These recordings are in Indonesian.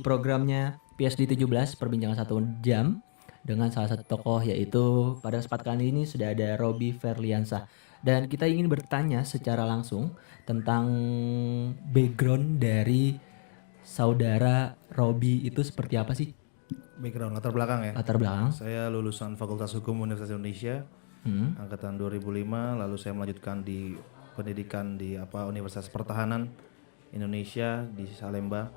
programnya PSD 17 perbincangan 1 jam dengan salah satu tokoh, yaitu pada kesempatan kali ini sudah ada Robby Ferliansah. Dan kita ingin bertanya secara langsung tentang background dari saudara Robby itu seperti apa sih? Background latar belakang ya. Latar belakang. Saya lulusan Fakultas Hukum Universitas Indonesia angkatan 2005, lalu saya melanjutkan di pendidikan di Universitas Pertahanan Indonesia di Salemba.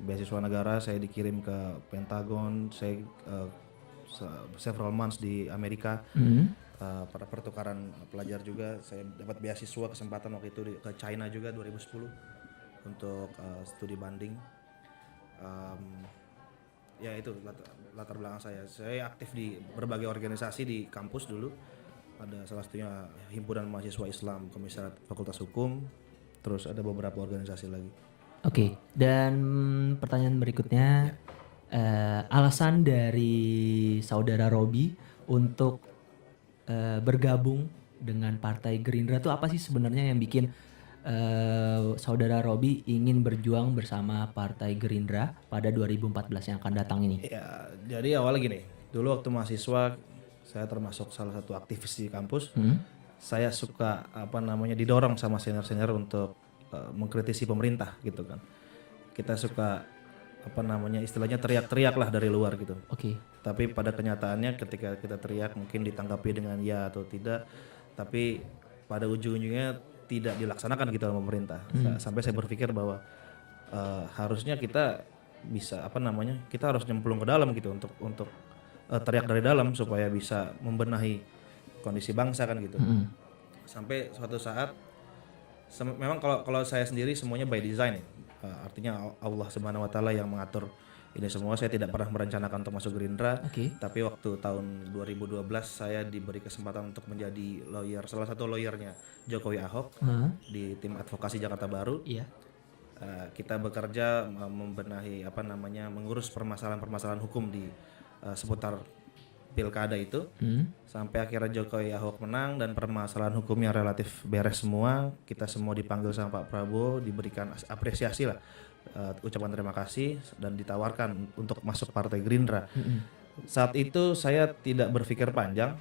Beasiswa negara, saya dikirim ke Pentagon, saya several months di Amerika. Pada pertukaran pelajar juga, saya dapat beasiswa kesempatan waktu itu ke China juga 2010 untuk studi banding. Ya itu latar belakang saya. Saya aktif di berbagai organisasi di kampus dulu. Ada salah satunya Himpunan Mahasiswa Islam Komisariat Fakultas Hukum. Terus ada beberapa organisasi lagi. Oke, dan pertanyaan berikutnya, alasan dari saudara Robby untuk bergabung dengan Partai Gerindra itu apa sih sebenarnya yang bikin saudara Robby ingin berjuang bersama Partai Gerindra pada 2014 yang akan datang ini? Ya, jadi awalnya gini, dulu waktu mahasiswa saya termasuk salah satu aktivis di kampus. Saya suka didorong sama senior-senior untuk mengkritisi pemerintah gitu kan. Kita suka istilahnya teriak-teriak lah dari luar gitu. Oke. Tapi pada kenyataannya ketika kita teriak mungkin ditanggapi dengan ya atau tidak, tapi pada ujung-ujungnya tidak dilaksanakan gitu oleh pemerintah. Sampai saya berpikir bahwa harusnya kita bisa kita harus nyemplung ke dalam gitu untuk teriak dari dalam supaya bisa membenahi kondisi bangsa kan gitu. Sampai suatu saat memang kalau saya sendiri semuanya by design ya. Artinya Allah Subhanahu wa taala yang mengatur ini semua. Saya tidak pernah merencanakan untuk masuk Gerindra. Tapi waktu tahun 2012 saya diberi kesempatan untuk menjadi lawyer, salah satu lawyernya Jokowi Ahok di tim advokasi Jakarta Baru. Kita bekerja membenahi mengurus permasalahan-permasalahan hukum di seputar pilkada itu. Sampai akhirnya Jokowi Ahok menang dan permasalahan hukumnya relatif beres semua. Kita semua dipanggil sama Pak Prabowo, diberikan apresiasi lah, ucapan terima kasih dan ditawarkan untuk masuk Partai Gerindra. Saat itu saya tidak berpikir panjang,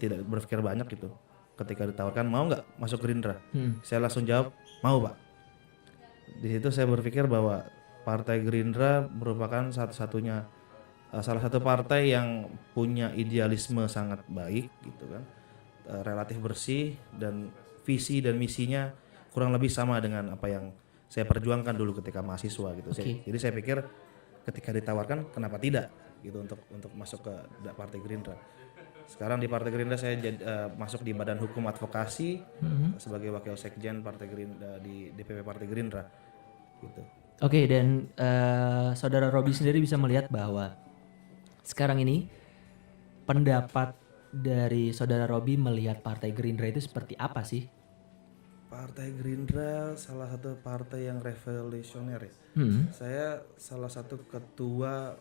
tidak berpikir banyak gitu. Ketika ditawarkan mau nggak masuk Gerindra, saya langsung jawab mau Pak. Di situ saya berpikir bahwa Partai Gerindra merupakan salah satu partai yang punya idealisme sangat baik gitu kan, relatif bersih, dan visi dan misinya kurang lebih sama dengan apa yang saya perjuangkan dulu ketika mahasiswa gitu. Jadi saya pikir ketika ditawarkan kenapa tidak gitu untuk masuk ke Partai Gerindra. Sekarang di Partai Gerindra saya masuk di Badan Hukum Advokasi sebagai wakil sekjen Partai Gerindra di DPP Partai Gerindra gitu. Oke, dan saudara Robby sendiri bisa melihat bahwa sekarang ini pendapat dari saudara Robby melihat Partai Gerindra itu seperti apa sih? Partai Gerindra salah satu partai yang revolusioner ya. Saya salah satu ketua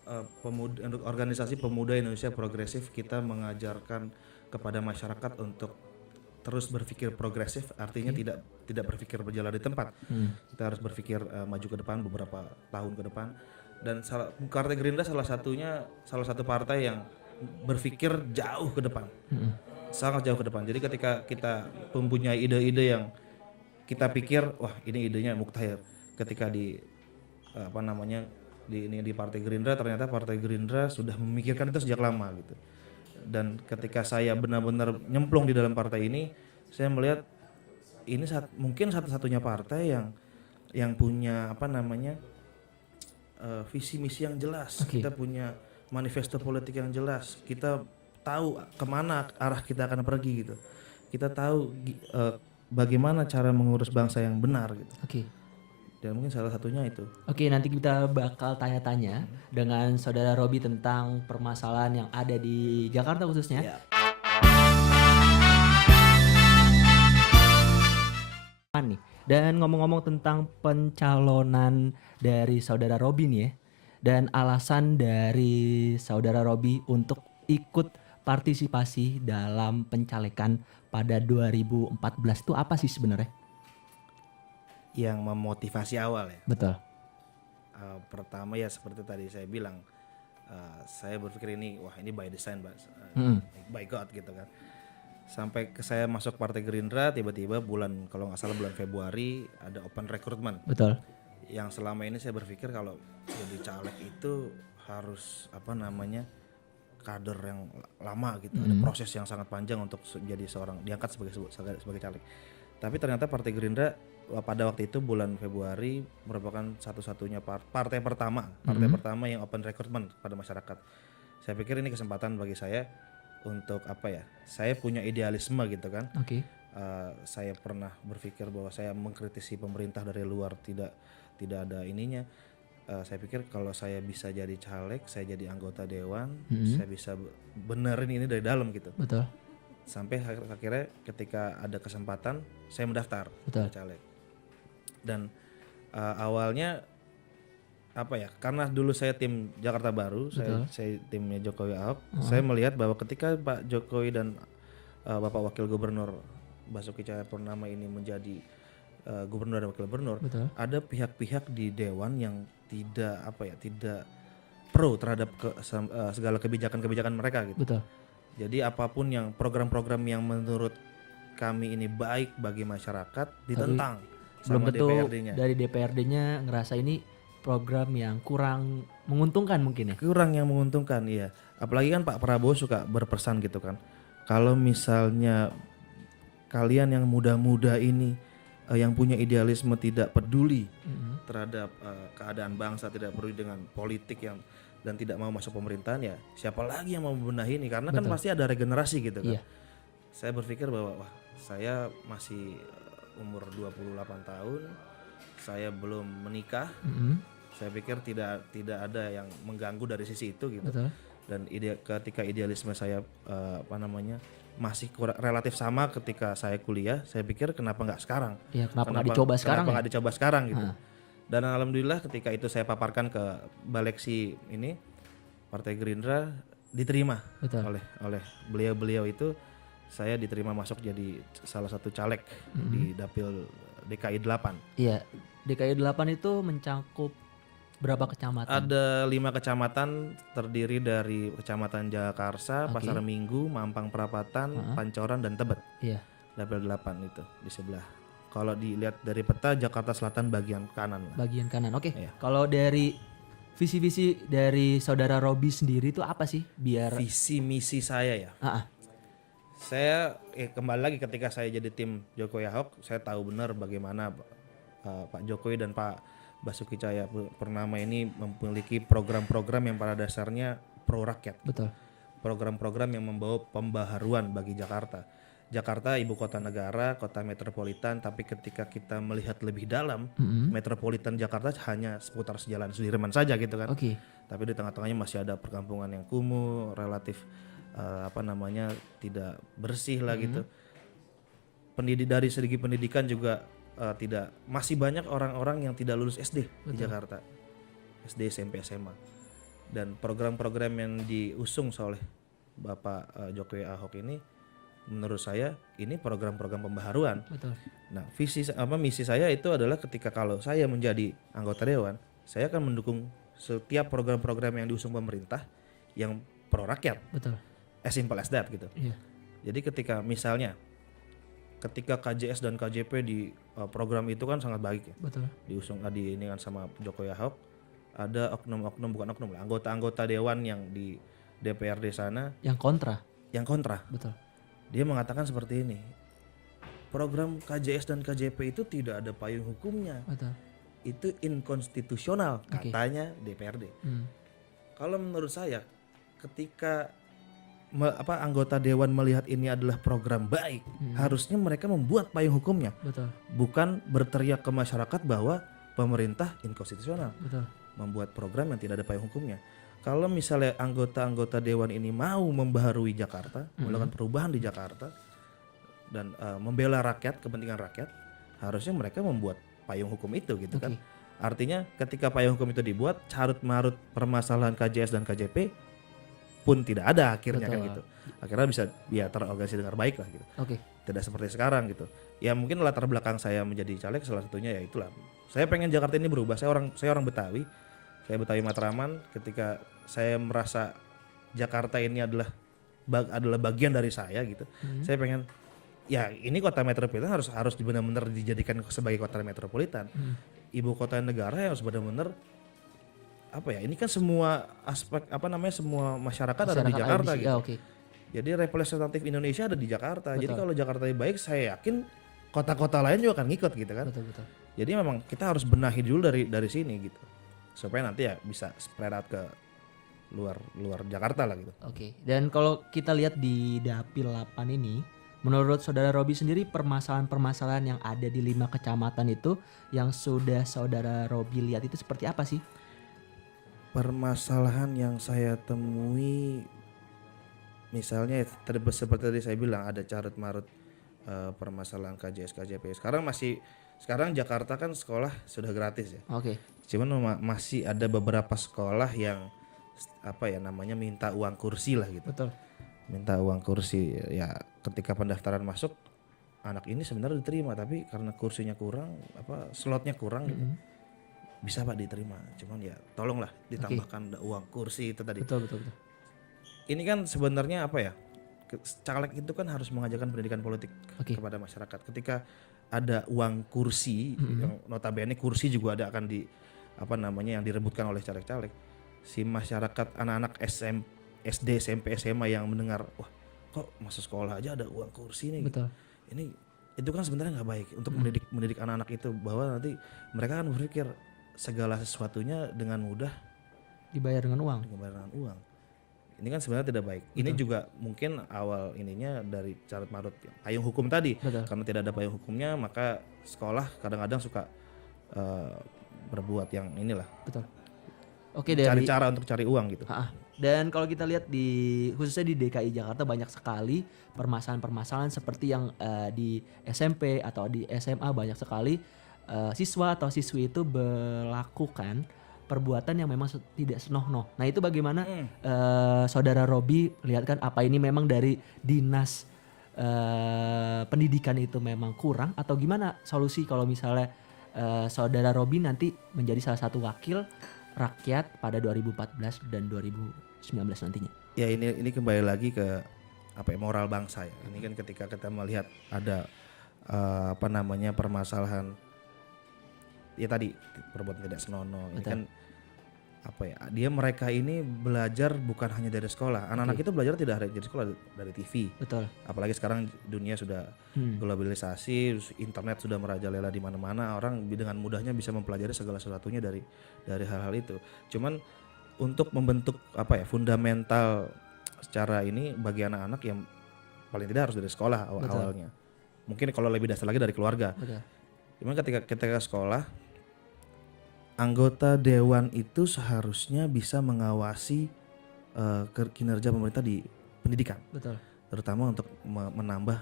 organisasi pemuda Indonesia Progresif. Kita mengajarkan kepada masyarakat untuk terus berpikir progresif, artinya tidak berpikir berjalan di tempat. Kita harus berpikir maju ke depan beberapa tahun ke depan. Dan Partai Gerindra salah satu partai yang berpikir jauh ke depan, sangat jauh ke depan. Jadi ketika kita mempunyai ide-ide yang kita pikir wah ini idenya mustahil, ketika di Partai Gerindra, ternyata Partai Gerindra sudah memikirkan itu sejak lama gitu. Dan ketika saya benar-benar nyemplung di dalam partai ini, saya melihat ini mungkin satu-satunya partai yang punya visi misi yang jelas. Kita punya manifesto politik yang jelas. Kita tahu kemana arah kita akan pergi gitu. Kita tahu bagaimana cara mengurus bangsa yang benar gitu. Dan mungkin salah satunya itu. Nanti kita bakal tanya-tanya dengan saudara Robby tentang permasalahan yang ada di Jakarta khususnya. Dan ngomong-ngomong tentang pencalonan dari saudara Robby nih ya, dan alasan dari saudara Robby untuk ikut partisipasi dalam pencalekan pada 2014 itu apa sih sebenarnya? Yang memotivasi awal ya. Betul. pertama ya seperti tadi saya bilang, saya berpikir ini by design, by God gitu kan. Sampai saya masuk Partai Gerindra, tiba-tiba kalau nggak salah bulan Februari ada open recruitment. Betul. Yang selama ini saya berpikir kalau jadi caleg itu harus kader yang lama gitu, ada proses yang sangat panjang untuk jadi diangkat sebagai caleg. Tapi ternyata Partai Gerindra pada waktu itu bulan Februari merupakan satu-satunya partai pertama yang open recruitment pada masyarakat. Saya pikir ini kesempatan bagi saya untuk saya punya idealisme gitu kan. Saya pernah berpikir bahwa saya mengkritisi pemerintah dari luar tidak ada ininya. Saya pikir kalau saya bisa jadi caleg, saya jadi anggota dewan, saya bisa benerin ini dari dalam gitu. Betul. Sampai akhirnya ketika ada kesempatan saya mendaftar jadi caleg. Dan awalnya karena dulu saya tim Jakarta Baru, saya timnya Jokowi Ahok. Saya melihat bahwa ketika Pak Jokowi dan Bapak Wakil Gubernur Basuki Cahayapurnama ini menjadi gubernur dan wakil gubernur, ada pihak-pihak di dewan yang tidak pro terhadap segala kebijakan mereka gitu. Betul. Jadi apapun yang program-program yang menurut kami ini baik bagi masyarakat ditentang belum sama tentu DPRD-nya. Dari DPRD-nya ngerasa ini program yang kurang menguntungkan mungkin ya. Kurang yang menguntungkan, iya. Apalagi kan Pak Prabowo suka berpesan gitu kan. Kalau misalnya kalian yang muda-muda ini yang punya idealisme tidak peduli terhadap keadaan bangsa, tidak peduli dengan politik dan tidak mau masuk pemerintahan, ya siapa lagi yang mau membenahi ini, karena kan pasti ada regenerasi gitu kan. Saya berpikir bahwa saya masih umur 28 tahun, saya belum menikah. Saya pikir tidak ada yang mengganggu dari sisi itu gitu. Dan ketika idealisme saya masih relatif sama ketika saya kuliah, saya pikir kenapa nggak sekarang? Kenapa nggak dicoba sekarang? Kenapa nggak dicoba sekarang gitu? Dan alhamdulillah ketika itu saya paparkan ke Baleksi ini, Partai Gerindra diterima oleh beliau itu. Saya diterima masuk jadi salah satu caleg di Dapil DKI 8. Iya, DKI 8 itu mencakup berapa kecamatan? Ada 5 kecamatan, terdiri dari Kecamatan Jagakarsa, Pasar Minggu, Mampang Perapatan, Pancoran, dan Tebet. Dapil 8 itu di sebelah. Kalau dilihat dari peta, Jakarta Selatan bagian kanan. Bagian kanan, Kalau dari visi-visi dari saudara Robi sendiri itu apa sih? Visi misi saya ya. Saya kembali lagi ketika saya jadi tim Jokowi Ahok, saya tahu benar bagaimana Pak Jokowi dan Pak Basuki Cahayapurnama ini memiliki program-program yang pada dasarnya pro rakyat. Program-program yang membawa pembaharuan bagi Jakarta. Jakarta ibu kota negara, kota metropolitan, tapi ketika kita melihat lebih dalam, metropolitan Jakarta hanya seputar Jalan Sudirman saja gitu kan. Tapi di tengah-tengahnya masih ada perkampungan yang kumuh, relatif tidak bersih lah gitu. Dari segi pendidikan juga masih banyak orang-orang yang tidak lulus SD di Jakarta, SD, SMP, SMA. Dan program-program yang diusung oleh Bapak Jokowi Ahok ini, menurut saya ini program-program pembaharuan. Nah, misi saya itu adalah ketika kalau saya menjadi anggota dewan, saya akan mendukung setiap program-program yang diusung pemerintah yang pro rakyat. As simple as that gitu. Jadi ketika KJS dan KJP di program itu kan sangat baik ya. Diusung ini kan sama Jokowi Ahok, ada anggota-anggota dewan yang di DPRD sana yang kontra. Dia mengatakan seperti ini. Program KJS dan KJP itu tidak ada payung hukumnya. Itu inkonstitusional katanya DPRD. Kalau menurut saya ketika anggota dewan melihat ini adalah program baik, harusnya mereka membuat payung hukumnya. Bukan berteriak ke masyarakat bahwa pemerintah inkonstitusional. Membuat program yang tidak ada payung hukumnya. Kalau misalnya anggota-anggota dewan ini mau membaharui Jakarta, melakukan perubahan di Jakarta dan membela rakyat, kepentingan rakyat, harusnya mereka membuat payung hukum itu gitu kan. Artinya ketika payung hukum itu dibuat, carut marut permasalahan KJS dan KJP pun tidak ada akhirnya kan gitu. Akhirnya bisa terorganisir dengan baik lah gitu. Tidak seperti sekarang gitu. Ya mungkin latar belakang saya menjadi caleg salah satunya ya itulah. Saya pengen Jakarta ini berubah. Saya orang Betawi. saya Betawi Matraman, ketika saya merasa Jakarta ini adalah bagian dari saya gitu. Saya pengen ya ini kota metropolitan harus benar-benar dijadikan sebagai kota metropolitan. Ibu kota negara yang harus benar-benar apa ya? Ini kan semua aspek semua masyarakat ada di Jakarta gitu. Oke. Jadi representatif Indonesia ada di Jakarta. Jadi Betul. kalau Jakarta baik, saya yakin kota-kota lain juga akan ngikut gitu kan. Betul. Jadi memang kita harus benahi dulu dari sini gitu. Supaya nanti ya bisa spread out ke luar Jakarta lah gitu. Oke. Dan kalau kita lihat di Dapil 8 ini, menurut Saudara Robi sendiri permasalahan-permasalahan yang ada di 5 kecamatan itu yang sudah Saudara Robi lihat itu seperti apa sih? Permasalahan yang saya temui misalnya seperti tadi saya bilang ada carut marut permasalahan KJS KJP. Sekarang Jakarta kan sekolah sudah gratis ya. Oke. Cuman masih ada beberapa sekolah yang minta uang kursi lah gitu. Betul. Minta uang kursi ya, ketika pendaftaran masuk anak ini sebenarnya diterima, tapi karena kursinya kurang, slotnya kurang gitu. Bisa Pak diterima, cuman ya tolonglah ditambahkan uang kursi itu tadi. Betul. Ini kan sebenarnya caleg itu kan harus mengajarkan pendidikan politik kepada masyarakat. Ketika ada uang kursi, yang notabene kursi juga akan yang direbutkan oleh caleg-caleg. Si masyarakat anak-anak SD, SMP, SMA yang mendengar, wah kok masuk sekolah aja ada uang kursi nih. Betul. Itu kan sebenarnya nggak baik untuk mendidik anak-anak itu, bahwa nanti mereka kan berpikir segala sesuatunya dengan mudah Dibayar dengan uang. Ini kan sebenarnya tidak baik. Ini juga mungkin awal ininya dari carut marut payung hukum tadi. Betul. Karena tidak ada payung hukumnya, maka sekolah kadang-kadang suka berbuat yang inilah. Betul. Oke, cari cara untuk cari uang gitu. Dan kalau kita lihat khususnya di DKI Jakarta banyak sekali permasalahan-permasalahan seperti yang di SMP atau di SMA banyak sekali siswa atau siswi itu melakukan perbuatan yang memang tidak senonoh. Nah itu bagaimana Saudara Robi lihat kan, apa ini memang dari dinas pendidikan itu memang kurang atau gimana solusi kalau misalnya Saudara Robi nanti menjadi salah satu wakil rakyat pada 2014 dan 2019 nantinya? Ya ini kembali lagi ke moral bangsa ya. Ini kan ketika kita melihat ada permasalahan ya tadi perbuatan tidak senonoh. Ini kan mereka ini belajar bukan hanya dari sekolah. Anak-anak itu belajar tidak hanya dari sekolah, dari TV. Betul. Apalagi sekarang dunia sudah globalisasi, internet sudah merajalela di mana-mana. Orang dengan mudahnya bisa mempelajari segala sesuatunya dari hal-hal itu. Cuman untuk membentuk fundamental secara ini bagi anak-anak yang paling tidak harus dari sekolah awalnya. Mungkin kalau lebih dasar lagi dari keluarga. Betul. Cuman ketika sekolah, anggota dewan itu seharusnya bisa mengawasi kinerja pemerintah di pendidikan. Betul. Terutama untuk menambah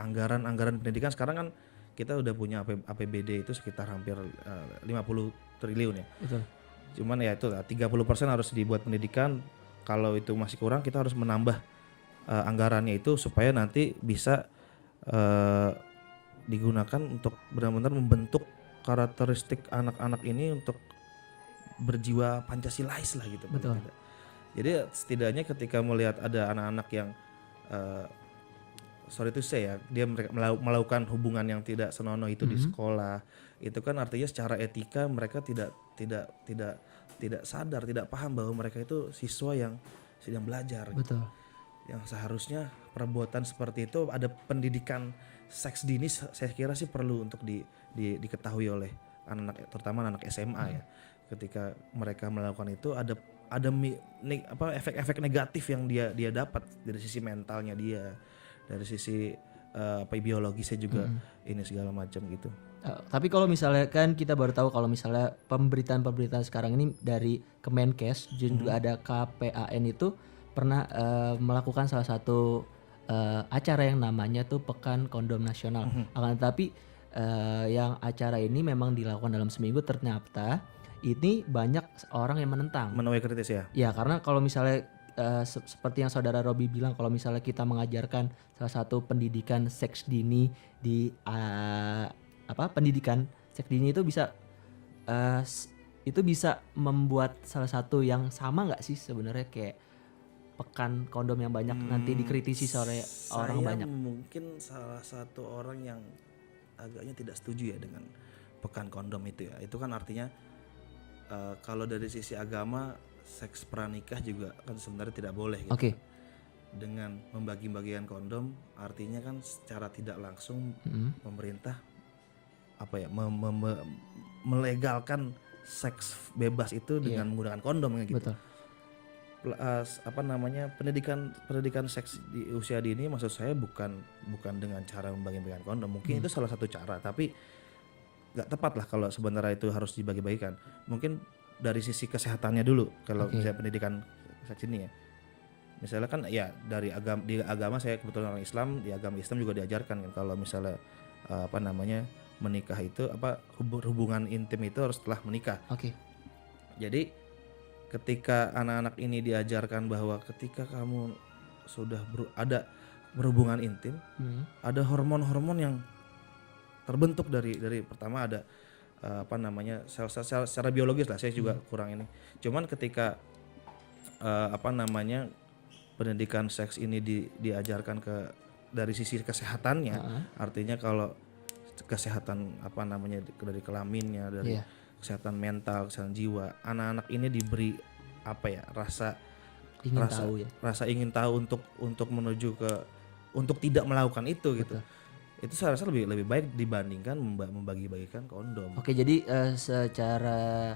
anggaran pendidikan. Sekarang kan kita udah punya APBD itu sekitar hampir 50 triliun ya. Betul. Cuman ya itu 30% harus dibuat pendidikan. Kalau itu masih kurang, kita harus menambah anggarannya itu supaya nanti bisa digunakan untuk benar-benar membentuk karakteristik anak-anak ini untuk berjiwa Pancasilais lah gitu. Betul. Jadi setidaknya ketika melihat ada anak-anak yang sorry to say ya, dia melakukan hubungan yang tidak senonoh itu di sekolah, itu kan artinya secara etika mereka tidak sadar, tidak paham bahwa mereka itu siswa yang sedang belajar. Betul. Yang seharusnya perbuatan seperti itu ada pendidikan seks dini, saya kira sih perlu untuk diketahui oleh anak-anak, terutama anak SMA ya. Ketika mereka melakukan itu ada efek-efek negatif yang dia dapat dari sisi mentalnya dia, dari sisi biologisnya juga, ini segala macam gitu. Tapi kalau misalnya kan kita baru tahu kalau misalnya pemberitaan sekarang ini dari Kemenkes juga ada KPAN itu pernah melakukan salah satu acara yang namanya tuh Pekan Kondom Nasional. Akan tetapi yang acara ini memang dilakukan dalam seminggu, ternyata ini banyak orang yang menentang. Menuai kritis ya? Ya karena kalau misalnya seperti yang Saudara Robi bilang, kalau misalnya kita mengajarkan salah satu pendidikan seks dini di pendidikan seks dini itu bisa itu bisa membuat salah satu yang sama nggak sih sebenarnya kayak pekan kondom yang banyak nanti dikritisi oleh orang banyak. Saya mungkin salah satu orang yang agaknya tidak setuju ya dengan pekan kondom itu ya. Itu kan artinya kalau dari sisi agama seks pranikah juga kan sebenarnya tidak boleh gitu. Oke. Dengan membagi-bagikan kondom artinya kan secara tidak langsung pemerintah apa ya melegalkan seks bebas itu dengan menggunakan kondom gitu. Betul. Apa namanya pendidikan seks di usia dini maksud saya bukan dengan cara membagi-bagikan kondom. Mungkin itu salah satu cara, tapi nggak tepat lah kalau sebenarnya itu harus dibagi-bagikan. Mungkin dari sisi kesehatannya dulu kalau misalnya pendidikan seks ini ya. Misalnya kan ya di agama saya kebetulan orang Islam, di agama Islam juga diajarkan kan kalau misalnya apa namanya menikah itu hubungan intim itu harus setelah menikah. Oke. Jadi ketika anak-anak ini diajarkan bahwa ketika kamu sudah ada berhubungan intim, ada hormon-hormon yang terbentuk dari pertama ada apa namanya sel secara biologis lah, saya juga kurang ini. Cuman ketika apa namanya pendidikan seks ini diajarkan dari sisi kesehatannya, artinya kalau kesehatan apa namanya dari kelaminnya, dari kesehatan mental, kesehatan jiwa, anak-anak ini diberi apa ya rasa ingin tahu untuk menuju ke untuk tidak melakukan itu gitu. Itu saya rasa lebih baik dibandingkan membagi-bagikan kondom. Oke, jadi secara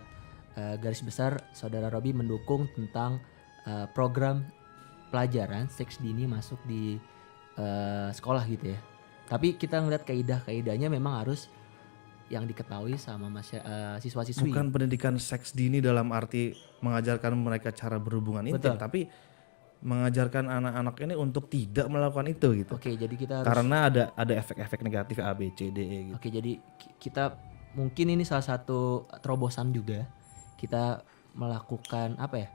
garis besar Saudara Robi mendukung tentang program pelajaran seks dini masuk di sekolah gitu ya. Tapi kita ngeliat kaidah-kaidahnya memang harus yang diketahui sama siswa-siswi. Bukan pendidikan seks dini dalam arti mengajarkan mereka cara berhubungan intim, tapi mengajarkan anak-anak ini untuk tidak melakukan itu gitu. Oke, jadi kita harus, karena ada efek-efek negatif A, B, C, D, E gitu. Oke, jadi kita mungkin ini salah satu terobosan juga kita melakukan apa ya?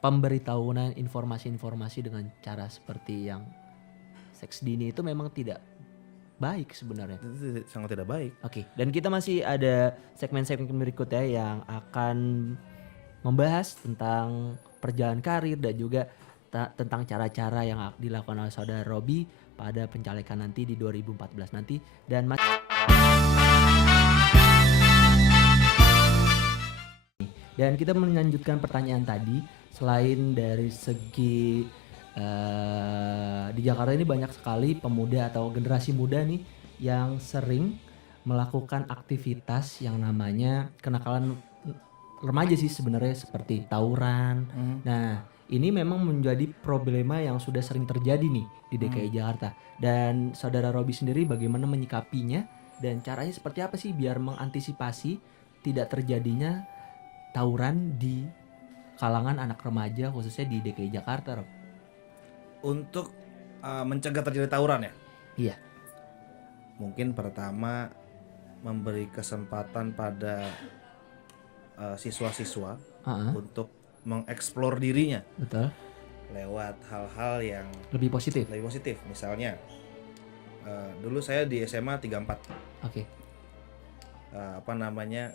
Pemberitahuan informasi-informasi dengan cara seperti yang seks dini itu memang tidak baik sebenarnya. Itu sangat tidak baik. Oke, dan kita masih ada segmen-segmen berikutnya yang akan membahas tentang perjalanan karir dan juga tentang cara-cara yang dilakukan oleh Saudara Robi pada pencalekan nanti di 2014 nanti dan kita melanjutkan pertanyaan tadi. Selain dari segi di Jakarta ini banyak sekali pemuda atau generasi muda nih yang sering melakukan aktivitas yang namanya kenakalan remaja sih sebenarnya seperti tawuran. Nah, ini memang menjadi problema yang sudah sering terjadi nih di DKI Jakarta. Dan Saudara Robi sendiri bagaimana menyikapinya dan caranya seperti apa sih biar mengantisipasi tidak terjadinya tawuran di kalangan anak remaja khususnya di DKI Jakarta, Rob? Untuk mencegah terjadi tawuran ya? Iya. Mungkin pertama memberi kesempatan pada siswa-siswa untuk mengeksplor dirinya. Betul. Lewat hal-hal yang lebih positif. Misalnya dulu saya di SMA 34. Oke. Apa namanya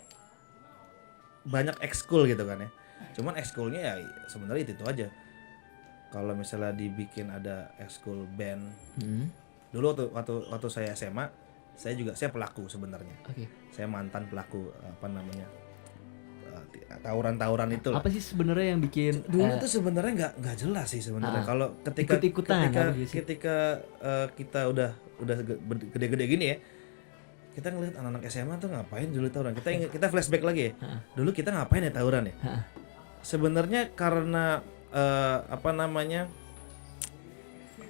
banyak ekskul gitu kan ya. Cuman ekskulnya ya sebenarnya itu aja. Kalau misalnya dibikin ada ekskul band, dulu waktu saya SMA, saya pelaku sebenarnya. Saya mantan pelaku apa namanya tawuran itu. Apa sih sebenarnya yang bikin dulu itu sebenarnya nggak jelas sih sebenarnya. Kalau ketika kita udah gede-gede gini ya, kita ngelihat anak-anak SMA tuh ngapain dulu tawuran. Kita flashback lagi ya. Dulu kita ngapain ya tawuran ya? Sebenarnya karena apa namanya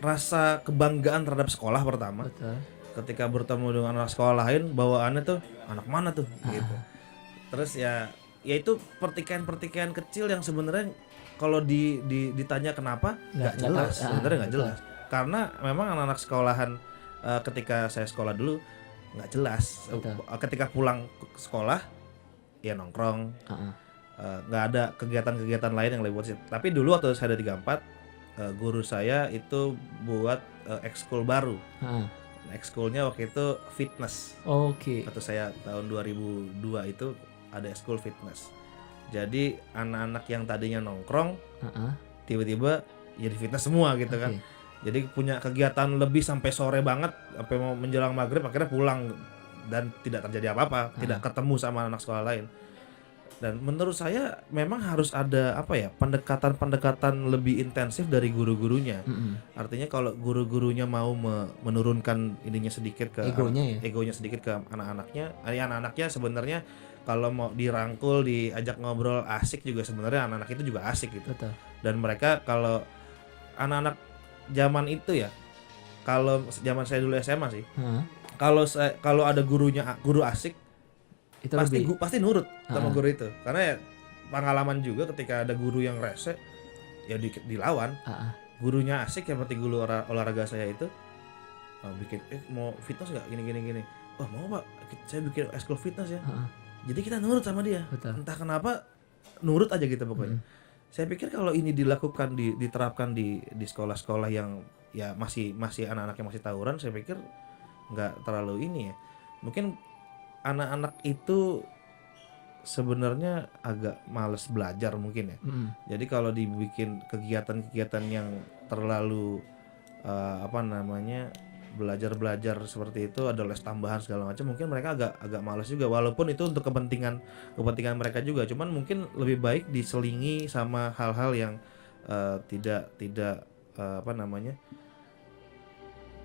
rasa kebanggaan terhadap sekolah pertama. Betul. Ketika bertemu dengan anak sekolah lain, bawaannya tuh anak mana tuh gitu. Terus ya itu pertikaian kecil yang sebenarnya kalau ditanya kenapa nggak jelas. Sebenarnya nggak jelas. Karena memang anak-anak sekolahan ketika saya sekolah dulu nggak jelas. Ketika pulang sekolah ya nongkrong. Nggak ada kegiatan-kegiatan lain yang lebih positif. Tapi dulu waktu saya ada 34, guru saya itu buat ekskul baru. Ekskulnya waktu itu fitness. Oke. Waktu saya tahun 2002 itu ada ekskul fitness. Jadi anak-anak yang tadinya nongkrong Heeh. tiba-tiba jadi fitness semua gitu kan. Oke. Jadi punya kegiatan lebih sampai sore banget, sampai mau menjelang maghrib akhirnya pulang dan tidak terjadi apa-apa, tidak ketemu sama anak sekolah lain. Dan menurut saya memang harus ada apa ya, pendekatan-pendekatan lebih intensif dari guru-gurunya. Mm-mm. Artinya kalau guru-gurunya mau menurunkan ininya sedikit ke Egonya ya. egonya sedikit ke anak-anaknya, anak-anaknya sebenarnya kalau mau dirangkul, diajak ngobrol asik juga sebenarnya anak-anak itu juga asik gitu. Betul. Dan mereka kalau anak-anak zaman itu ya, kalau zaman saya dulu SMA sih, Heeh. kalau ada guru asik Itu pasti lebih. pasti nurut sama Ah. guru itu, karena ya pengalaman juga ketika ada guru yang rese ya dilawan. Ah, ah. Gurunya asik ya, seperti guru olahraga saya itu, bikin mau fitness nggak gini, oh mau pak, saya bikin eskul fitness ya. Ah, ah. Jadi kita nurut sama dia, Betul. entah kenapa nurut aja gitu pokoknya. Saya pikir kalau ini dilakukan diterapkan di sekolah-sekolah yang ya masih anak-anak yang masih tawuran, saya pikir nggak terlalu ini ya. Mungkin anak-anak itu sebenarnya agak males belajar mungkin ya. Mm-mm. Jadi kalau dibikin kegiatan-kegiatan yang terlalu apa namanya, belajar seperti itu, ada les tambahan segala macam, mungkin mereka agak malas juga, walaupun itu untuk kepentingan mereka juga. Cuman mungkin lebih baik diselingi sama hal-hal yang tidak apa namanya,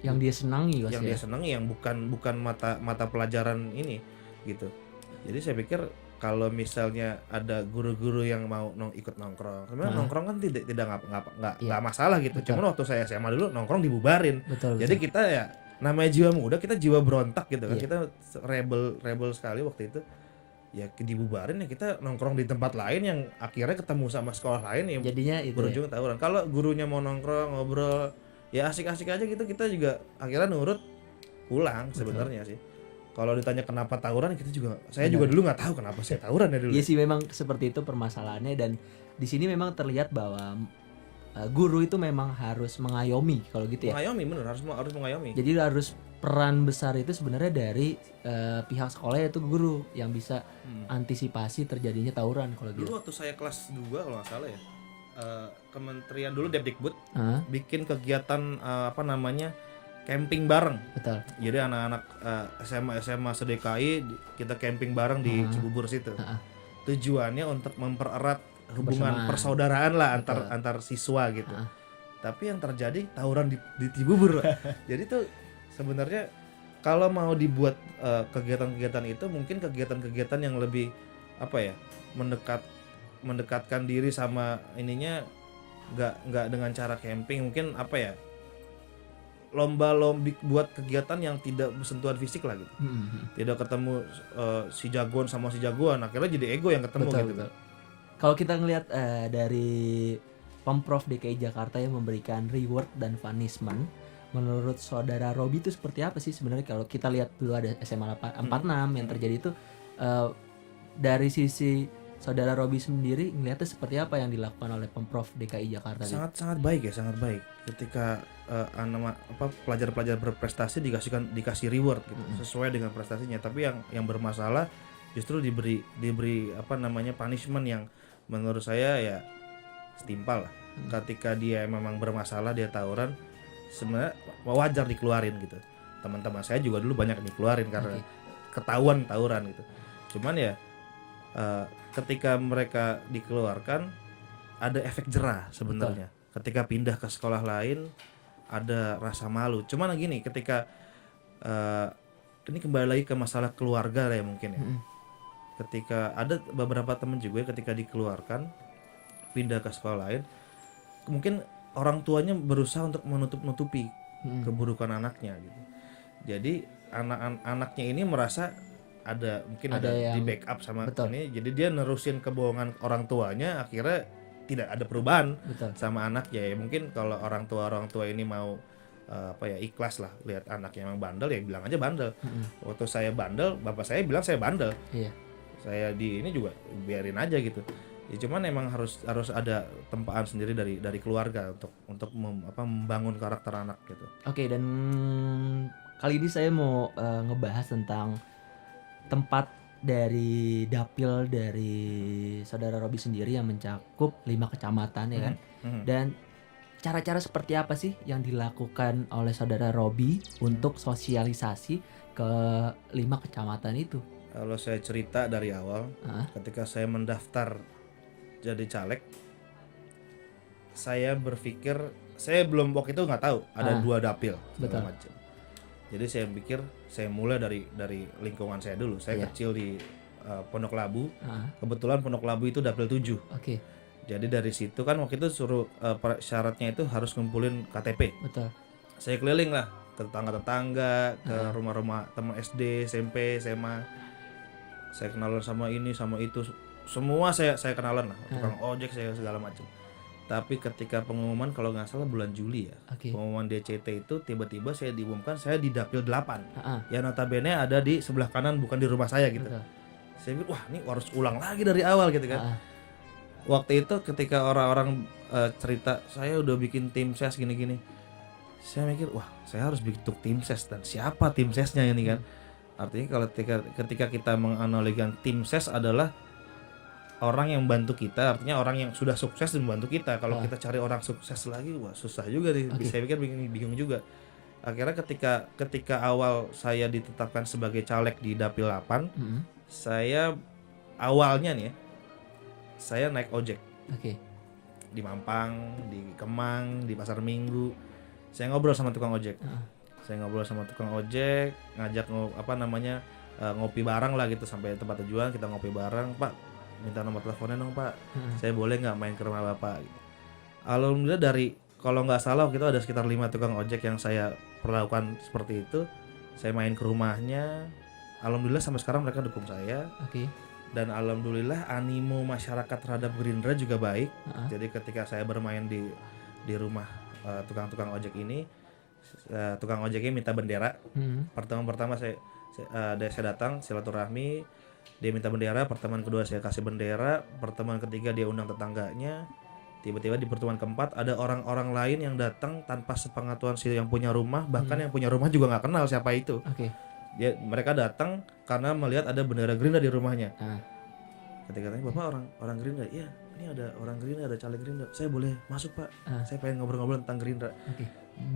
Yang dia senangi Mas yang ya. dia senangi, yang bukan mata pelajaran ini gitu. Jadi saya pikir kalau misalnya ada guru-guru yang mau ikut nongkrong, sebenarnya nongkrong kan tidak Iya. masalah gitu. Betul. Cuman waktu saya SMA dulu nongkrong dibubarin. Betul. Jadi kita ya namanya jiwa muda, kita jiwa berontak gitu kan. Iya. Kita rebel sekali waktu itu. Ya dibubarin, ya kita nongkrong di tempat lain yang akhirnya ketemu sama sekolah lain yang Jadinya itu ya. berujung tawuran. Kalau gurunya mau nongkrong ngobrol ya asik-asik aja gitu, kita juga akhirnya nurut pulang sebenarnya sih. Kalau ditanya kenapa tawuran, saya juga dulu nggak tahu kenapa saya tawuran ya dulu. Iya sih, memang seperti itu permasalahannya, dan di sini memang terlihat bahwa guru itu memang harus mengayomi kalau gitu ya. Mengayomi, bener, harus mengayomi. Jadi harus peran besar itu sebenarnya dari pihak sekolah, yaitu guru yang bisa antisipasi terjadinya tawuran kalau gitu. Dulu waktu saya kelas 2 kalau nggak salah ya, kementerian dulu Depdikbud Hah? bikin kegiatan apa namanya, camping bareng. Betul. Jadi anak-anak SMA seDKI kita camping bareng di Cibubur situ. Tujuannya untuk mempererat hubungan Kebersamaan. persaudaraan lah antar siswa gitu. Tapi yang terjadi tawuran di Cibubur. Jadi tuh sebenarnya kalau mau dibuat kegiatan-kegiatan itu, mungkin kegiatan-kegiatan yang lebih apa ya, mendekatkan diri sama ininya, nggak dengan cara camping, mungkin apa ya, lomba-lombi buat kegiatan yang tidak bersentuhan fisik lah gitu. Tidak ketemu si jagoan sama si jagoan, akhirnya jadi ego yang ketemu Betul, gitu. betul. Kalau kita ngelihat dari Pemprov DKI Jakarta yang memberikan reward dan punishment, menurut saudara Robi itu seperti apa sih sebenarnya? Kalau kita lihat dulu ada SMA 46 yang terjadi itu, dari sisi saudara Robi sendiri ngelihatnya seperti apa yang dilakukan oleh Pemprov DKI Jakarta? Sangat baik ya, sangat baik. Ketika pelajar-pelajar berprestasi dikasih reward gitu, sesuai dengan prestasinya. Tapi yang bermasalah justru diberi apa namanya, punishment yang menurut saya ya setimpal lah. Ketika dia memang bermasalah, dia tawuran, sebenarnya wajar dikeluarin gitu. Teman-teman saya juga dulu banyak dikeluarin karena ketahuan tawuran gitu. Cuman ya ketika mereka dikeluarkan ada efek jerah sebenarnya. Ketika pindah ke sekolah lain ada rasa malu. Cuman gini, ketika ini kembali lagi ke masalah keluarga ya mungkin ya. Ketika ada beberapa teman juga ketika dikeluarkan pindah ke sekolah lain, mungkin orang tuanya berusaha untuk menutupi keburukan anaknya gitu. Jadi anaknya ini merasa mungkin ada yang di backup sama betul. ini, jadi dia nerusin kebohongan orang tuanya, akhirnya tidak ada perubahan sama anaknya ya. Mungkin kalau orang tua ini mau ikhlas lah lihat anaknya emang bandel, ya bilang aja bandel. Waktu saya bandel, bapak saya bilang saya bandel. Saya di ini juga biarin aja gitu. Ya cuman emang harus ada tempaan sendiri dari keluarga untuk membangun karakter anak gitu. Oke, dan kali ini saya mau ngebahas tentang tempat dari dapil dari saudara Robi sendiri yang mencakup 5 kecamatan ya kan. Dan cara-cara seperti apa sih yang dilakukan oleh saudara Robi untuk sosialisasi ke 5 kecamatan itu? Kalau saya cerita dari awal, ketika saya mendaftar jadi caleg, saya berpikir, saya belum waktu itu nggak tahu ada 2 dapil segala macam. Jadi saya pikir saya mulai dari lingkungan saya dulu. Saya kecil di Pondok Labu. Kebetulan Pondok Labu itu dapil 7. Oke. Jadi dari situ kan waktu itu suruh syaratnya itu harus ngumpulin KTP. Betul. Saya keliling lah ke tetangga-tetangga, ke rumah-rumah teman SD, SMP, SMA. Saya kenalan sama ini, sama itu. Semua saya kenalan lah. Tukang ojek saya segala macam. Tapi ketika pengumuman kalau nggak salah bulan Juli ya, pengumuman DCT itu tiba-tiba saya diumumkan saya di dapil 8. Ya notabene ada di sebelah kanan bukan di rumah saya gitu. Saya pikir wah ini harus ulang lagi dari awal gitu kan. Waktu itu ketika orang-orang cerita saya udah bikin tim ses gini-gini, saya mikir wah saya harus bikin tim ses, dan siapa tim sesnya ini kan. Artinya kalau ketika kita menganalogikan tim ses adalah orang yang membantu kita, artinya orang yang sudah sukses dan membantu kita. Kalau kita cari orang sukses lagi, wah susah juga nih. Saya pikir bingung juga. Akhirnya ketika awal saya ditetapkan sebagai caleg di dapil 8, saya awalnya nih ya, saya naik ojek. Di Mampang, di Kemang, di Pasar Minggu. Saya ngobrol sama tukang ojek. Ngajak ngopi bareng lah gitu sampai tempat tujuan, kita ngopi bareng. Pak, minta nomor teleponnya dong Pak, saya boleh nggak main ke rumah Bapak gitu. Alhamdulillah kalau nggak salah waktu itu ada sekitar 5 tukang ojek yang saya perlakukan seperti itu. Saya main ke rumahnya, alhamdulillah sampai sekarang mereka dukung saya. Dan alhamdulillah animo masyarakat terhadap Gerindra juga baik. Jadi ketika saya bermain di rumah tukang ojek ini, tukang ojeknya minta bendera. Pertemuan saya datang silaturahmi. Dia minta bendera, pertemuan kedua saya kasih bendera, pertemuan ketiga dia undang tetangganya. Tiba-tiba di pertemuan keempat ada orang-orang lain yang datang tanpa sepengetahuan si yang punya rumah, bahkan yang punya rumah juga nggak kenal siapa itu. Mereka datang karena melihat ada bendera Gerindra di rumahnya. Ketika tanya, Bapak orang Gerindra? Iya, ini ada orang Gerindra, ada caleg Gerindra. Saya boleh masuk Pak? Saya pengen ngobrol-ngobrol tentang Gerindra.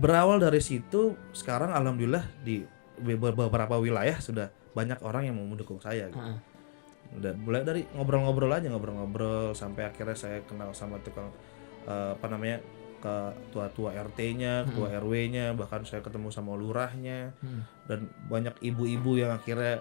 Berawal dari situ, sekarang alhamdulillah di beberapa wilayah sudah banyak orang yang mau mendukung saya gitu. Udah mulai dari ngobrol-ngobrol sampai akhirnya saya kenal sama tukang ke tua RT-nya, ketua RW-nya, bahkan saya ketemu sama lurahnya. Dan banyak ibu-ibu yang akhirnya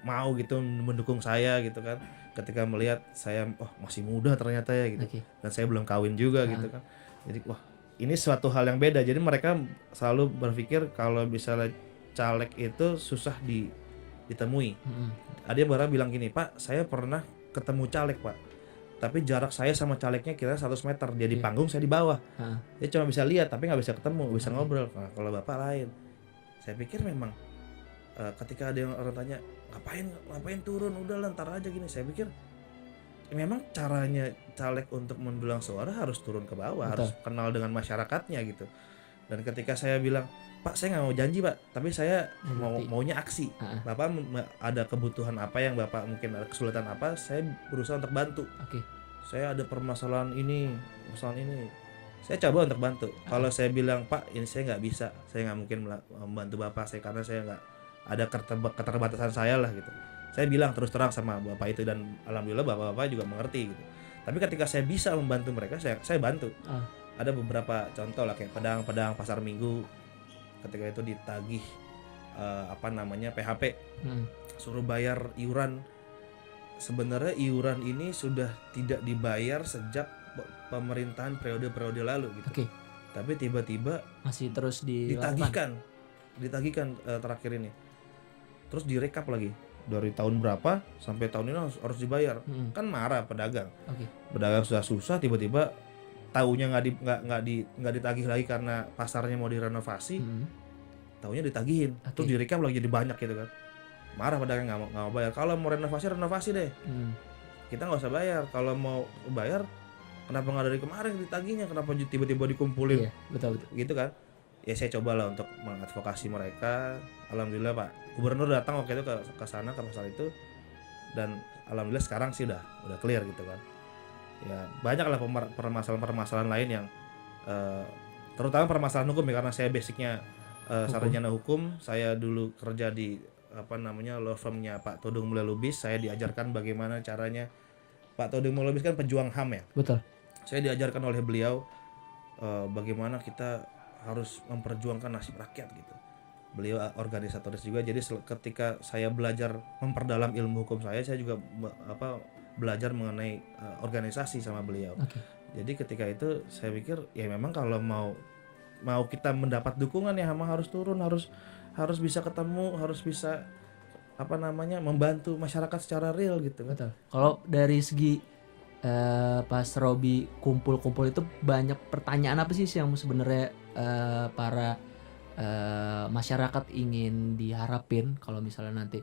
mau gitu mendukung saya gitu kan, ketika melihat saya masih muda ternyata ya gitu. Dan saya belum kawin juga gitu kan. Jadi wah ini suatu hal yang beda. Jadi mereka selalu berpikir kalau misalnya caleg itu susah ditemui. Ada yang baru bilang gini, Pak saya pernah ketemu caleg Pak, tapi jarak saya sama calegnya kira 100 meter, dia di panggung saya di bawah. Dia cuma bisa lihat tapi nggak bisa ketemu, bisa ngobrol. Nah, kalau Bapak lain. Saya pikir memang ketika ada yang orang tanya ngapain turun, udah ntar aja gini, saya pikir memang caranya caleg untuk mendulang suara harus turun ke bawah. Betul. Harus kenal dengan masyarakatnya gitu. Dan ketika saya bilang, Pak saya nggak mau janji Pak, tapi saya maunya aksi. Bapak ada kebutuhan apa yang Bapak mungkin ada kesulitan apa, saya berusaha untuk bantu. Saya ada permasalahan ini, saya coba untuk bantu. Kalau saya bilang Pak ini saya nggak bisa, saya nggak mungkin membantu Bapak karena saya nggak ada keterbatasan saya lah gitu. Saya bilang terus terang sama Bapak itu, dan alhamdulillah Bapak juga mengerti gitu. Tapi ketika saya bisa membantu mereka, saya bantu. Ada beberapa contoh lah kayak pedang Pasar Minggu, ketika itu ditagih PHP, suruh bayar iuran. Sebenarnya iuran ini sudah tidak dibayar sejak pemerintahan periode lalu gitu. Tapi tiba-tiba masih terus ditagihkan terakhir ini. Terus direkap lagi dari tahun berapa sampai tahun ini harus dibayar. Kan marah pedagang. Pedagang susah tiba-tiba taunya nggak ditagih lagi karena pasarnya mau direnovasi. Taunya ditagihin. Terus direkap lagi jadi banyak gitu kan. Marah pedagang nggak mau bayar. Kalau mau renovasi deh. Kita nggak usah bayar. Kalau mau bayar kenapa nggak dari kemarin ditagihnya, kenapa tiba-tiba dikumpulin? Betul. Gitu kan. Ya saya cobalah untuk mengadvokasi mereka. Alhamdulillah Pak gubernur datang waktu itu ke sana ke masalah itu, dan alhamdulillah sekarang sih udah clear gitu kan. Ya banyak lah permasalahan lain yang terutama permasalahan hukum ya, karena saya basicnya sarjana hukum. Saya dulu kerja di law firmnya Pak Todung Mulya Lubis. Saya diajarkan bagaimana caranya. Pak Todung Mulya Lubis kan pejuang HAM ya. Betul. Saya diajarkan oleh beliau bagaimana kita harus memperjuangkan nasib rakyat gitu. Beliau organisatoris juga, jadi ketika saya belajar memperdalam ilmu hukum saya juga belajar mengenai organisasi sama beliau. Jadi ketika itu saya pikir ya memang kalau mau kita mendapat dukungan ya memang harus turun, harus bisa ketemu, harus bisa membantu masyarakat secara real gitu kan. Betul. Kalau dari segi pas Robi kumpul-kumpul itu banyak pertanyaan apa sih yang sebenarnya para masyarakat ingin diharapin kalau misalnya nanti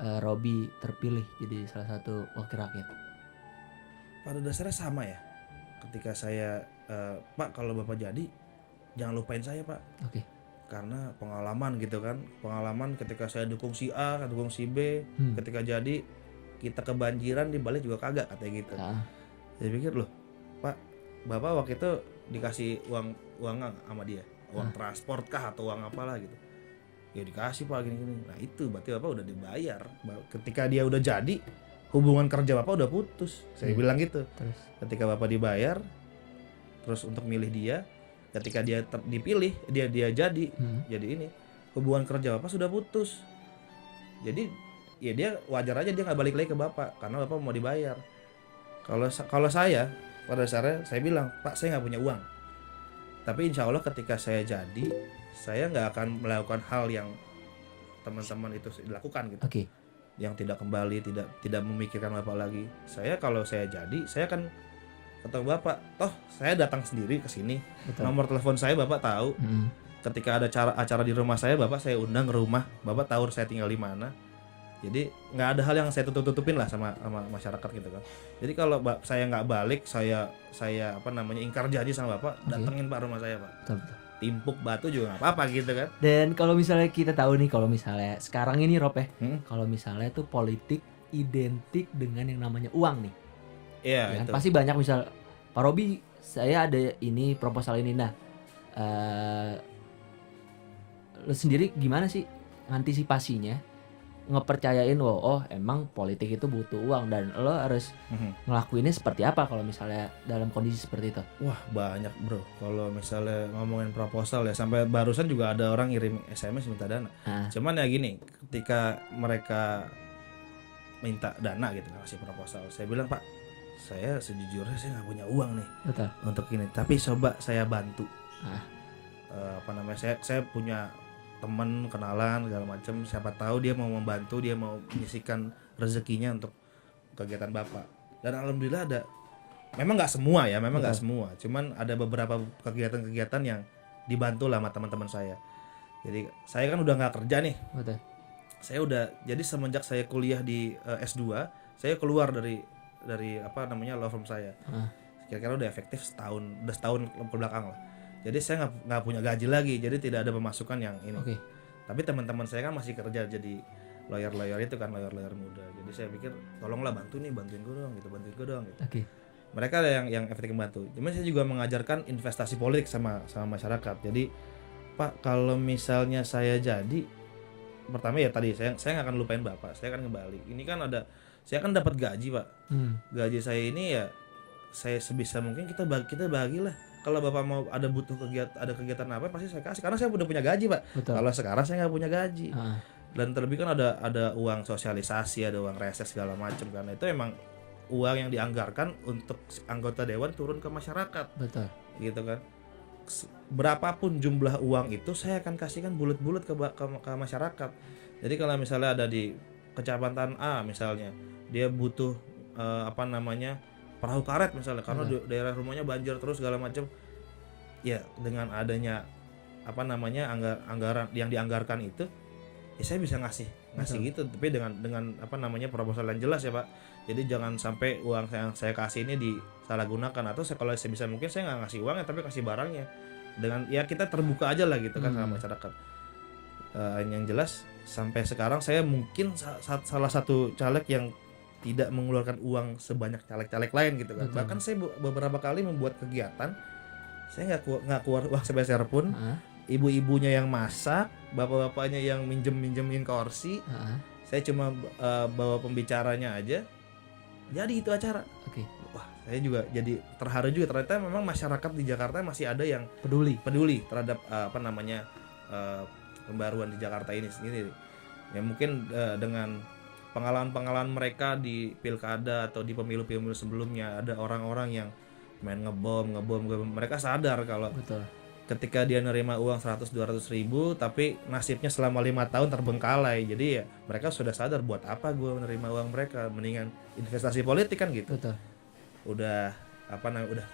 Robi terpilih jadi salah satu wakil rakyat? Pada dasarnya sama ya. Ketika saya Pak kalau Bapak jadi jangan lupain saya Pak. Oke. Karena pengalaman gitu kan, pengalaman ketika saya dukung si A, dukung si B, ketika jadi kita kebanjiran di balik juga kagak katanya gitu. Saya pikir loh Pak, Bapak waktu itu dikasih uang sama dia, uang transport kah atau uang apalah gitu. Ya dikasih Pak gini-gini. Nah itu berarti Bapak udah dibayar. Ketika dia udah jadi, hubungan kerja Bapak udah putus. Saya bilang gitu. Terus ketika Bapak dibayar, terus untuk milih dia, ketika dia dipilih, dia jadi ini, hubungan kerja Bapak sudah putus. Jadi ya dia wajar aja dia nggak balik lagi ke Bapak karena Bapak mau dibayar. Kalau saya pada dasarnya saya bilang Pak saya nggak punya uang, tapi insya Allah ketika saya jadi saya nggak akan melakukan hal yang teman-teman itu dilakukan gitu. Yang tidak kembali, tidak memikirkan Bapak lagi. Kalau saya jadi saya akan ketemu Bapak, toh saya datang sendiri ke sini. Nomor telepon saya Bapak tahu. Ketika ada acara di rumah saya Bapak saya undang ke rumah, Bapak tahu saya tinggal di mana. Jadi nggak ada hal yang saya tutupin lah sama masyarakat gitu kan. Jadi kalau saya nggak balik, saya ingkar janji sama Bapak, datengin Pak rumah saya Pak. Betul. Timpuk batu juga nggak apa-apa gitu kan. Dan kalau misalnya kita tahu nih, kalau misalnya sekarang ini Rob ya, kalau misalnya tuh politik identik dengan yang namanya uang nih. Iya. Ya, pasti banyak misal Pak Robi saya ada ini proposal ini. Nah, lo sendiri gimana sih antisipasinya ngepercayain emang politik itu butuh uang dan lo harus ngelakuinnya seperti apa kalau misalnya dalam kondisi seperti itu? Wah banyak bro, kalau misalnya ngomongin proposal ya, sampai barusan juga ada orang ngirim SMS minta dana. Cuman ya gini, ketika mereka minta dana gitu ngasih proposal, saya bilang Pak, saya sejujurnya saya nggak punya uang nih. Betul. Untuk ini, tapi coba saya bantu. Saya punya teman, kenalan segala macam, siapa tahu dia mau membantu, dia mau menyisihkan rezekinya untuk kegiatan Bapak. Dan alhamdulillah ada, memang nggak semua ya, nggak semua, cuman ada beberapa kegiatan-kegiatan yang dibantu lah sama teman-teman saya. Jadi saya kan udah nggak kerja nih. Betul. Saya udah, jadi semenjak saya kuliah di S2, saya keluar dari law firm saya. Kira-kira udah efektif setahun ke belakang lah. Jadi saya nggak punya gaji lagi, jadi tidak ada pemasukan yang ini. Tapi teman-teman saya kan masih kerja jadi lawyer itu kan, lawyer muda. Jadi saya pikir tolonglah bantuin gue doang gitu. Mereka ada yang efektif membantu. Cuman saya juga mengajarkan investasi politik sama masyarakat. Jadi Pak, kalau misalnya saya jadi, pertama ya tadi saya nggak akan lupain Bapak, saya akan kembali. Ini kan saya kan dapat gaji Pak. Gaji saya ini ya saya sebisa mungkin kita bagilah. Kalau Bapak mau ada kegiatan apa pasti saya kasih, karena saya udah punya gaji Pak. Kalau sekarang saya nggak punya gaji. Dan terlebih kan ada uang sosialisasi, ada uang reses segala macam, karena itu emang uang yang dianggarkan untuk anggota dewan turun ke masyarakat. Betul. Gitu kan. Berapapun jumlah uang itu saya akan kasihkan bulat-bulat ke masyarakat. Jadi kalau misalnya ada di kecamatan A misalnya, dia butuh perahu karet misalnya, karena daerah rumahnya banjir terus segala macam, ya dengan adanya anggaran yang dianggarkan itu, ya saya bisa ngasih gitu, tapi dengan proposal yang jelas ya Pak. Jadi jangan sampai uang yang saya kasih ini disalahgunakan, atau kalau saya bisa mungkin saya nggak ngasih uangnya tapi kasih barangnya, dengan ya kita terbuka aja lah gitu kan sama masyarakat. Yang jelas sampai sekarang saya mungkin salah satu caleg yang tidak mengeluarkan uang sebanyak caleg-caleg lain gitu kan. Betul. Bahkan saya beberapa kali membuat kegiatan saya nggak keluar uang sepeser pun. Ibu-ibunya yang masak, bapak-bapaknya yang minjemin kursi. Saya cuma bawa pembicaranya aja. Jadi itu acara. Oke. Wah, saya juga jadi terharu juga, ternyata memang masyarakat di Jakarta masih ada yang peduli terhadap pembaruan di Jakarta ini sendiri. Ya mungkin dengan pengalaman mereka di pilkada atau di pemilu-pemilu sebelumnya, ada orang-orang yang main ngebom, mereka sadar kalau Betul. ketika dia nerima uang 100-200 ribu tapi nasibnya selama 5 tahun terbengkalai. Jadi ya mereka sudah sadar, buat apa gue menerima uang mereka, mendingan investasi politik kan gitu. Betul. Udah udah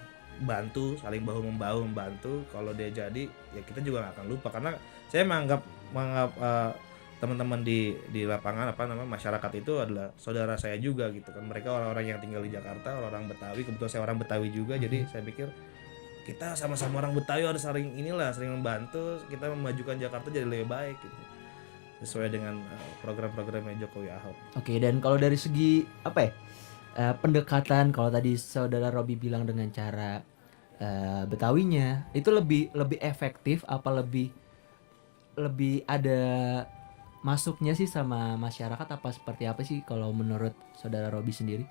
bantu, saling bahu membantu. Kalau dia jadi ya kita juga gak akan lupa, karena saya menganggap teman-teman di lapangan masyarakat itu adalah saudara saya juga gitu kan. Mereka orang-orang yang tinggal di Jakarta, orang Betawi, kebetulan saya orang Betawi juga. Jadi saya pikir kita sama-sama orang Betawi harus sering membantu kita memajukan Jakarta jadi lebih baik gitu, sesuai dengan program-programnya Jokowi Ahok. Oke, dan kalau dari segi pendekatan, kalau tadi saudara Robi bilang dengan cara Betawinya itu lebih efektif apa lebih ada masuknya sih sama masyarakat, apa seperti apa sih kalau menurut saudara Robi sendiri?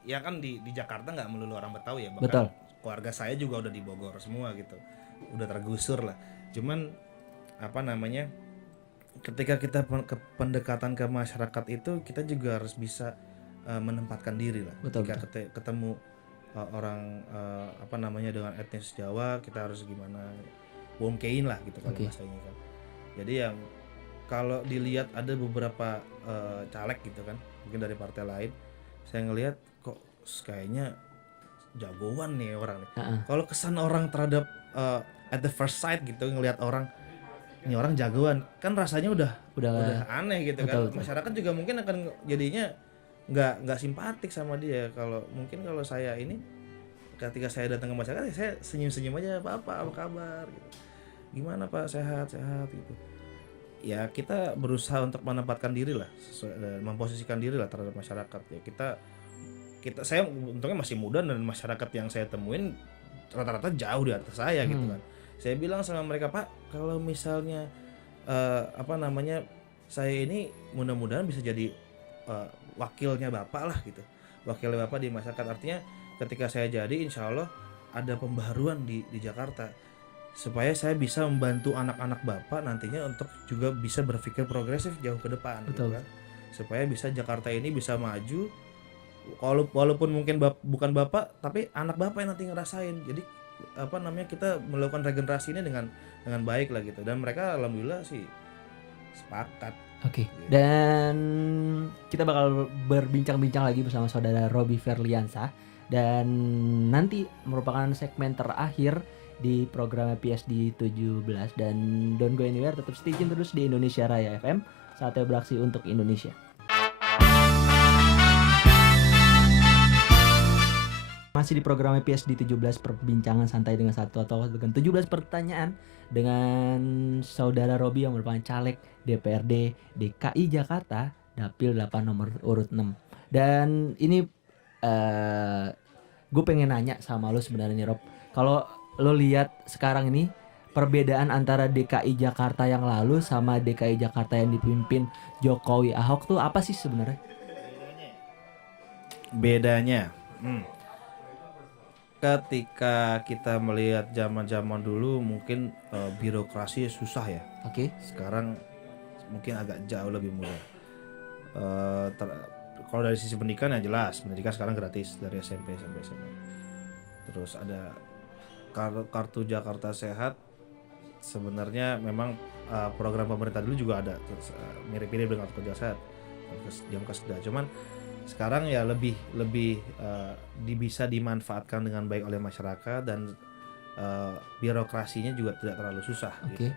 Ya kan di Jakarta nggak melulu orang Betawi ya, bahkan Betul. keluarga saya juga udah di Bogor semua gitu, udah tergusur lah. Cuman ketika kita pendekatan ke masyarakat itu, kita juga harus bisa menempatkan diri lah. Betul, Ketika ketemu orang dengan etnis Jawa, kita harus gimana wongkein lah gitu kalau bahasanya kan. Jadi yang kalau dilihat ada beberapa caleg gitu kan, mungkin dari partai lain, saya ngelihat kok kayaknya jagoan nih orang nih. Kalau kesan orang terhadap at the first sight gitu, ngelihat ini orang jagoan, kan rasanya udah aneh gitu. Betul, kan. Masyarakat juga mungkin akan jadinya nggak simpatik sama dia. Kalau saya ini, ketika saya datang ke masyarakat, saya senyum-senyum aja, apa kabar gitu. Gimana Pak, sehat gitu. Ya kita berusaha untuk menempatkan diri lah, memposisikan diri lah terhadap masyarakat. Ya saya untungnya masih muda, dan masyarakat yang saya temuin rata-rata jauh di atas saya gitu kan. Saya bilang sama mereka, Pak, kalau misalnya saya ini mudah-mudahan bisa jadi wakilnya Bapak lah gitu, wakilnya Bapak di masyarakat. Artinya ketika saya jadi, insya Allah ada pembaruan di Jakarta, supaya saya bisa membantu anak-anak Bapak nantinya untuk juga bisa berpikir progresif jauh ke depan. Betul. Gitu kan? Supaya bisa Jakarta ini bisa maju, walaupun mungkin bukan Bapak, tapi anak Bapak yang nanti ngerasain. Jadi kita melakukan regenerasi ini dengan baik lah gitu, dan mereka alhamdulillah sih sepakat. Oke. Dan kita bakal berbincang-bincang lagi bersama saudara Robi Ferliansah, dan nanti merupakan segmen terakhir di program PSD 17. Dan don't go anywhere, tetap stay tune terus di Indonesia Raya FM, saatnya beraksi untuk Indonesia. Masih di program PSD 17, perbincangan santai dengan satu atau dengan 17 pertanyaan dengan saudara Robi yang merupakan caleg DPRD DKI Jakarta, Dapil 8 nomor urut 6. Dan ini gue pengen nanya sama lo sebenarnya nih Rob, kalau lo lihat sekarang ini perbedaan antara DKI Jakarta yang lalu sama DKI Jakarta yang dipimpin Jokowi Ahok tuh apa sih sebenarnya? Bedanya ketika kita melihat zaman-zaman dulu mungkin birokrasi susah ya. Oke. Sekarang mungkin agak jauh lebih mudah. Kalau dari sisi pendidikan ya jelas, pendidikan sekarang gratis dari SMP sampai SMA. Terus ada kartu Jakarta Sehat. Sebenarnya memang program pemerintah dulu juga ada, mirip-mirip dengan kartu Jakarta Sehat, jam keseda. Cuman sekarang ya lebih bisa dimanfaatkan dengan baik oleh masyarakat, dan birokrasinya juga tidak terlalu susah. Gitu.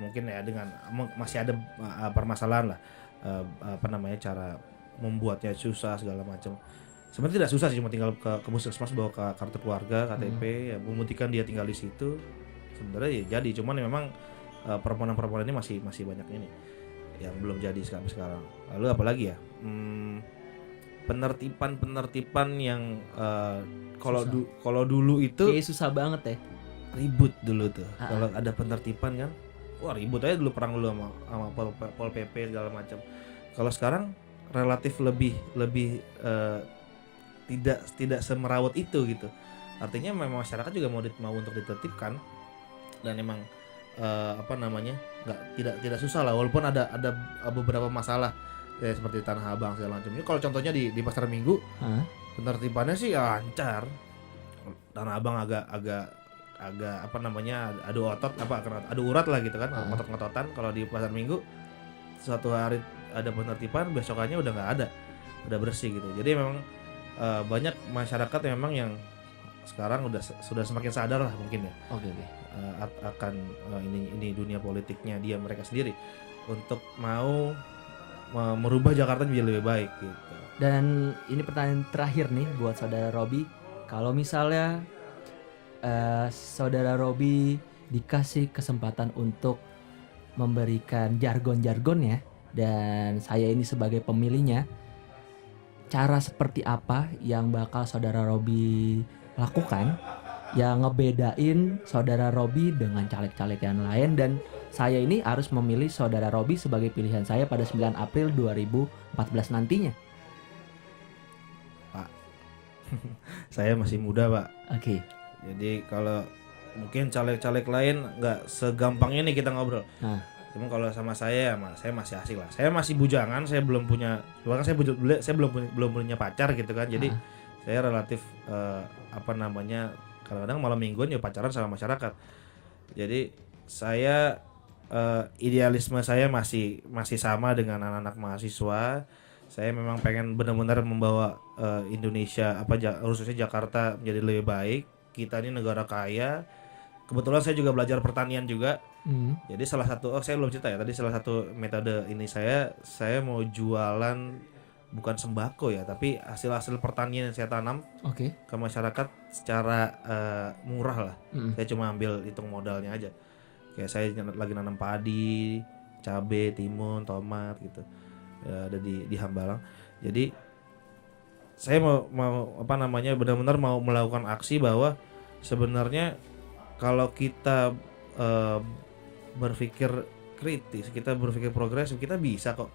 Mungkin ya dengan masih ada permasalahan lah, cara membuatnya susah segala macam. Sebenarnya tidak susah sih, cuma tinggal ke puskesmas bawa ke kartu keluarga KTP, ya membuktikan dia tinggal di situ. Sebenarnya ya jadi, cuman ya memang perempuan-perempuan ini masih banyak ini yang belum jadi sampai sekarang. Lalu apalagi ya? Penertiban yang kalau dulu itu Kayak susah banget ya. ribut dulu tuh. Ah, Kalau ada penertiban kan, wah ribut aja dulu, perang dulu sama Pol PP segala macam. Kalau sekarang relatif lebih tidak semerawat itu gitu. Artinya memang masyarakat juga mau untuk ditertibkan, dan emang tidak susah lah, walaupun ada beberapa masalah ya, seperti Tanah Abang segala macam. Ini kalau contohnya di pasar Minggu, penertibannya sih lancar. Tanah Abang agak adu urat lah gitu kan, ngotot-ngototan. Kalau di pasar Minggu suatu hari ada penertiban, besokannya udah nggak ada, udah bersih gitu. Jadi memang banyak masyarakat memang yang sekarang sudah semakin sadar lah mungkin ya. Oke. Akan ini dunia politiknya mereka sendiri untuk mau merubah Jakarta menjadi lebih baik gitu. Dan ini pertanyaan terakhir nih buat saudara Robi. Kalau misalnya saudara Robi dikasih kesempatan untuk memberikan jargon-jargon ya, dan saya ini sebagai pemilihnya, cara seperti apa yang bakal saudara Robi lakukan yang ngebedain saudara Robi dengan caleg-caleg yang lain, dan saya ini harus memilih saudara Robi sebagai pilihan saya pada 9 April 2014 nantinya? Pak, saya masih muda Pak. Oke. Jadi kalau mungkin caleg-caleg lain nggak segampang ini kita ngobrol. Cuma kalau sama saya masih asik lah. Saya masih bujangan, saya belum punya, bahkan saya belum punya pacar gitu kan. Jadi saya relatif kadang-kadang malam mingguan ya pacaran sama masyarakat. Jadi saya idealisme saya masih sama dengan anak-anak mahasiswa. Saya memang pengen benar-benar membawa Indonesia, khususnya Jakarta menjadi lebih baik. Kita ini negara kaya. Kebetulan saya juga belajar pertanian juga. Jadi salah satu saya belum cerita ya, tadi salah satu metode ini saya mau jualan bukan sembako ya, tapi hasil pertanian yang saya tanam ke masyarakat secara murah lah. Saya cuma ambil hitung modalnya aja. Kayak saya lagi nanam padi, cabai, timun, tomat gitu. Ya, ada di Hambalang. Jadi saya mau benar-benar mau melakukan aksi bahwa sebenarnya kalau kita berpikir kritis, kita berpikir progresif, kita bisa kok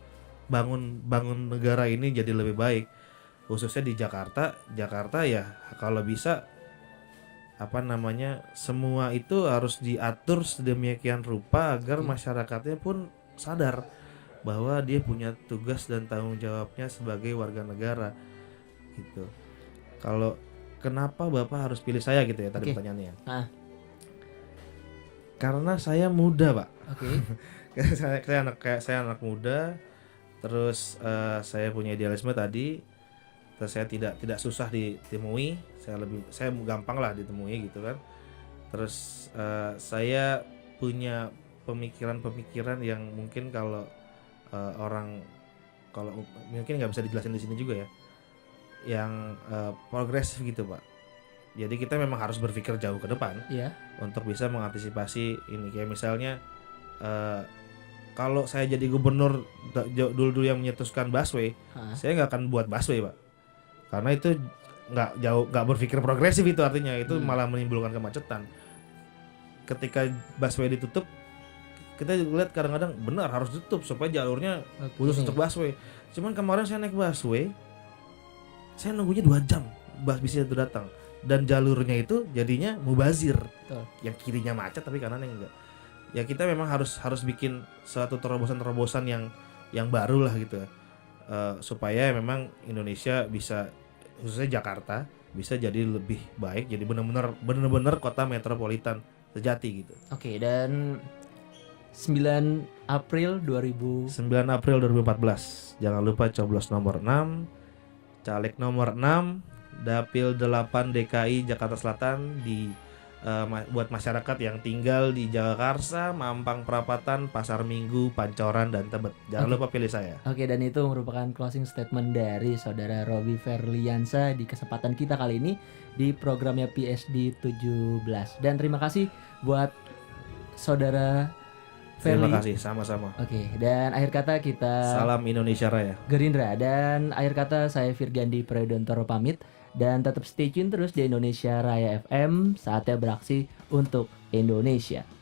bangun negara ini jadi lebih baik, khususnya di Jakarta ya. Kalau bisa semua itu harus diatur sedemikian rupa agar masyarakatnya pun sadar bahwa dia punya tugas dan tanggung jawabnya sebagai warga negara gitu. Kalau kenapa Bapak harus pilih saya gitu ya tadi pertanyaannya? Karena saya muda Pak. saya anak muda. Terus saya punya idealisme tadi. Terus saya tidak susah ditemui. Saya gampang lah ditemui gitu kan. Terus saya punya pemikiran yang mungkin kalau mungkin nggak bisa dijelasin di sini juga ya. Yang progresif gitu Pak. Jadi kita memang harus berpikir jauh ke depan untuk bisa mengantisipasi ini. Kayak misalnya kalau saya jadi gubernur dulu yang menyetuskan busway, saya nggak akan buat busway Pak, karena itu nggak berpikir progresif. Itu artinya itu malah menimbulkan kemacetan. Ketika busway ditutup, kita lihat kadang-kadang benar harus tutup supaya jalurnya khusus untuk busway. Cuman kemarin saya naik busway, saya nunggunya 2 jam bus bisnya itu datang. Dan jalurnya itu jadinya mubazir. Yang kirinya macet tapi kanannya enggak. Ya kita memang harus bikin suatu terobosan yang baru lah gitu ya. Supaya memang Indonesia bisa, khususnya Jakarta, bisa jadi lebih baik, jadi benar-benar kota metropolitan sejati gitu. Oke, dan 9 April 2014. Jangan lupa coblos nomor 6, caleg nomor 6, Dapil 8 DKI Jakarta Selatan buat masyarakat yang tinggal di Jagakarsa, Mampang Perapatan, Pasar Minggu, Pancoran, dan Tebet. Jangan lupa pilih saya. Oke, dan itu merupakan closing statement dari saudara Robi Ferliansa di kesempatan kita kali ini di programnya PSD 17. Dan terima kasih buat saudara Terima Feli. kasih, sama-sama. Oke, dan akhir kata kita Salam Indonesia Raya. Gerindra, dan akhir kata saya Virgandi Prayodontoro pamit, dan tetap stay tune terus di Indonesia Raya FM, saatnya beraksi untuk Indonesia.